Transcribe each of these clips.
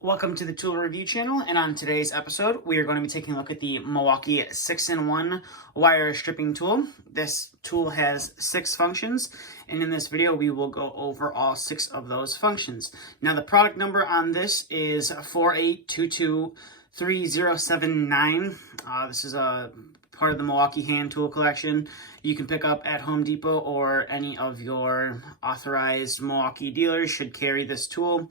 Welcome to the Tool Review channel, and on today's episode, we are going to be taking a look at the Milwaukee 6-in-1 wire stripping tool. This tool has 6 functions, and in this video, we will go over all 6 of those functions. Now, the product number on this is 48223079. This is a part of the Milwaukee hand tool collection. You can pick up at Home Depot, or any of your authorized Milwaukee dealers should carry this tool.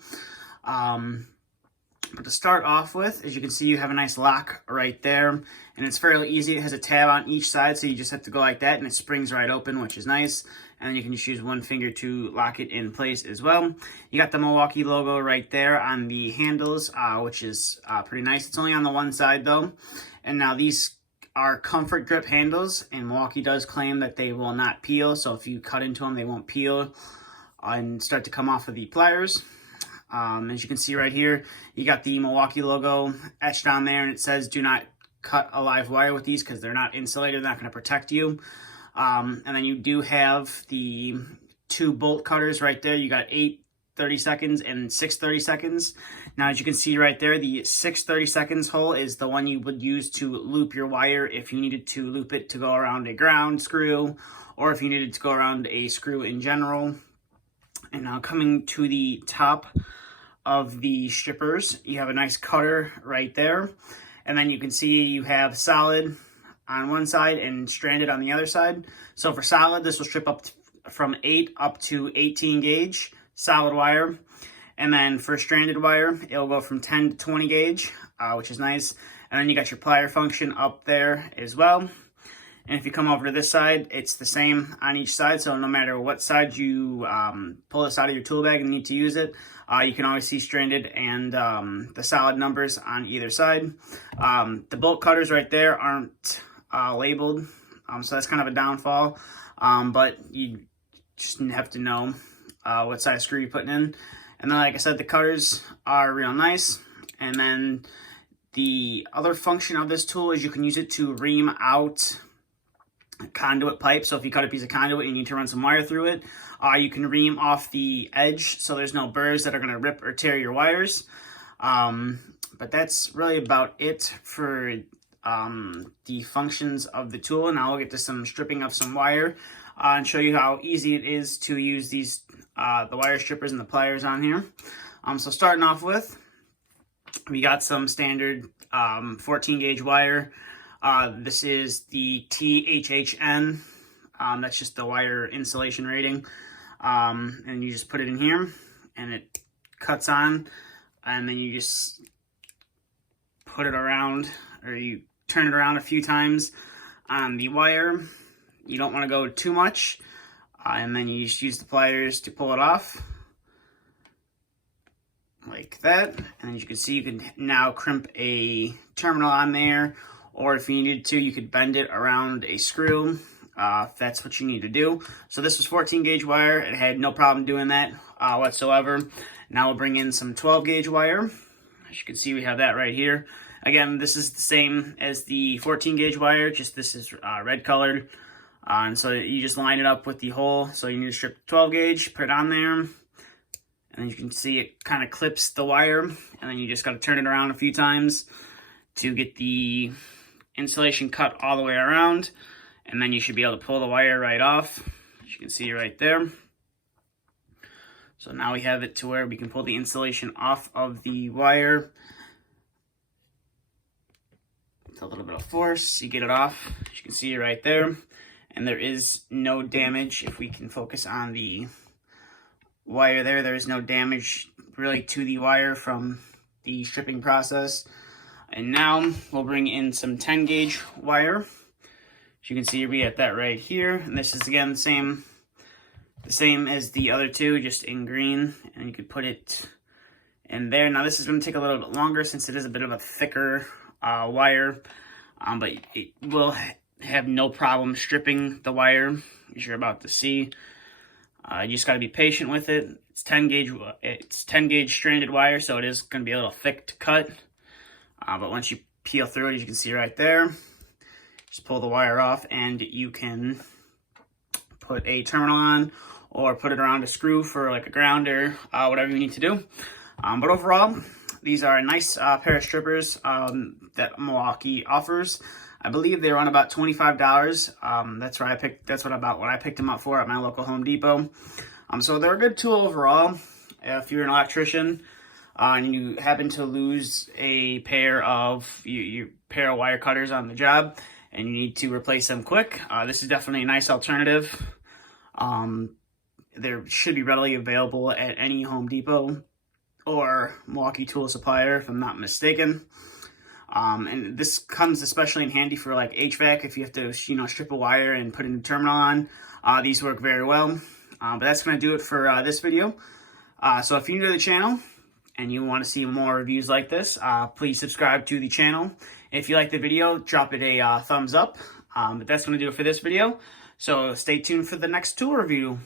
But to start off with, as you can see, you have a nice lock right there, and it's fairly easy. It has a tab on each side, so you just have to go like that, and it springs right open, which is nice. And then you can just use one finger to lock it in place as well. You got the Milwaukee logo right there on the handles, which is pretty nice. It's only on the one side, though. And now these are comfort grip handles, and Milwaukee does claim that they will not peel, so if you cut into them, they won't peel and start to come off of the pliers. As you can see right here, you got the Milwaukee logo etched on there, and it says do not cut a live wire with these because they're not insulated, they're not going to protect you. And then you do have the 2 bolt cutters right there. You got 8 30 seconds and 6 30 seconds. Now, as you can see right there, the 6 30 seconds hole is the one you would use to loop your wire if you needed to loop it to go around a ground screw, or if you needed to go around a screw in general. And now coming to the top of the strippers, you have a nice cutter right there. And then you can see you have solid on one side and stranded on the other side. So for solid, this will strip up from 8 up to 18 gauge solid wire. And then for stranded wire, it'll go from 10 to 20 gauge, which is nice. And then you got your plier function up there as well. And if you come over to this side, it's the same on each side. So no matter what side you pull this out of your tool bag and need to use it, you can always see stranded and the solid numbers on either side. The bolt cutters right there aren't labeled, so that's kind of a downfall. But you just have to know what size screw you're putting in. And then, like I said, the cutters are real nice. And then the other function of this tool is you can use it to ream out conduit pipe. So if you cut a piece of conduit and you need to run some wire through it, you can ream off the edge so there's no burrs that are going to rip or tear your wires. But that's really about it for the functions of the tool. Now we'll get to some stripping of some wire and show you how easy it is to use these the wire strippers and the pliers on here. So starting off with, we got some standard 14 gauge wire. This is the THHN. That's just the wire insulation rating. And you just put it in here and it cuts on, and then you just put it around, or you turn it around a few times on the wire. You don't want to go too much, and then you just use the pliers to pull it off like that. And as you can see, you can now crimp a terminal on there, or if you needed to, you could bend it around a screw, if that's what you need to do. So this was 14 gauge wire. It had no problem doing that whatsoever. Now we'll bring in some 12 gauge wire. As you can see, we have that right here. Again, this is the same as the 14 gauge wire, just this is red colored. And so you just line it up with the hole. So you need to strip 12 gauge, put it on there. And then you can see it kind of clips the wire. And then you just got to turn it around a few times to get the insulation cut all the way around, and then you should be able to pull the wire right off, as you can see right there. So now we have it to where we can pull the insulation off of the wire. With a little bit of force, you get it off, as you can see right there. And there is no damage. If we can focus on the wire there is no damage really to the wire from the stripping process. And now we'll bring in some 10 gauge wire. As you can see, we got that right here. And this is again the same as the other two, just in green. And you could put it in there. Now this is going to take a little bit longer since it is a bit of a thicker wire. But it will have no problem stripping the wire, as you're about to see. You just got to be patient with it. It's 10 gauge stranded wire, so it is going to be a little thick to cut. But once you peel through it, as you can see right there, just pull the wire off, and you can put a terminal on or put it around a screw for like a ground or whatever you need to do. But overall, These are a nice pair of strippers that Milwaukee offers. I believe they run about $25. That's about what I picked them up for at my local Home Depot. So they're a good tool overall. If you're an electrician and you happen to lose a pair of your pair of wire cutters on the job and you need to replace them quick, this is definitely a nice alternative. They should be readily available at any Home Depot or Milwaukee Tools supplier, if I'm not mistaken. And this comes especially in handy for like HVAC if you have to, strip a wire and put a new terminal on. These work very well. But that's going to do it for this video. So if you're new to the channel and you want to see more reviews like this, please subscribe to the channel. If you like the video, drop it a thumbs up. But that's going to do it for this video. So stay tuned for the next tool review.